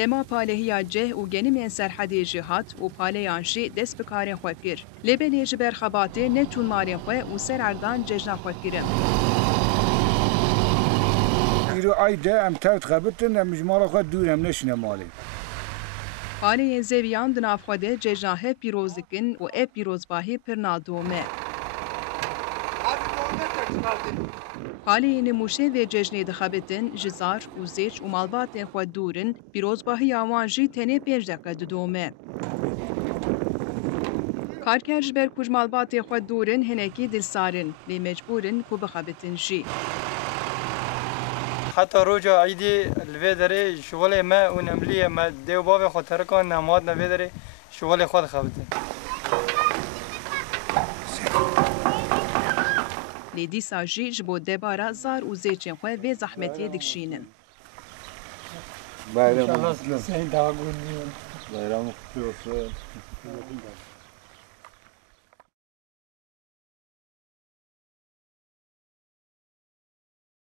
Dema palehiya ceh û genimên serhedê jî hat û paleyan jî dest bi karên xwe kir. Lêbelê ji ber xebatê neçûn malên xwe û ser erdan cejna xwe kirin. İro ayda em tevt xebitin em ji mala xwe dûr em neşine malê. Paleyên zeviyan di nav xwe de cejna hev pîroz dikin û ev pîrozbahî pir nadome. Paleyên nîmûşê vê cejnê dixebitin, ji zar û zêç û malbatên xwe dûrin, pîrozbahiya wan jî tenê 5 deqe didome. Karker ji ber ku ji malbatê xwe dûrin hinekî dilsarin, lê mecbûrin ku bixebitin jî. Heta roja Eidê li vê derê şivalê me û nemliyê me dêw bavê xwe terikan nematine vê derê şivalê xwe dixebitin. Lê dîsa jî ji bo debara zar û zêçên xwe vê zehmetiyê dikşînin. Bayram Sen daha gurniyon. kutlu olsun.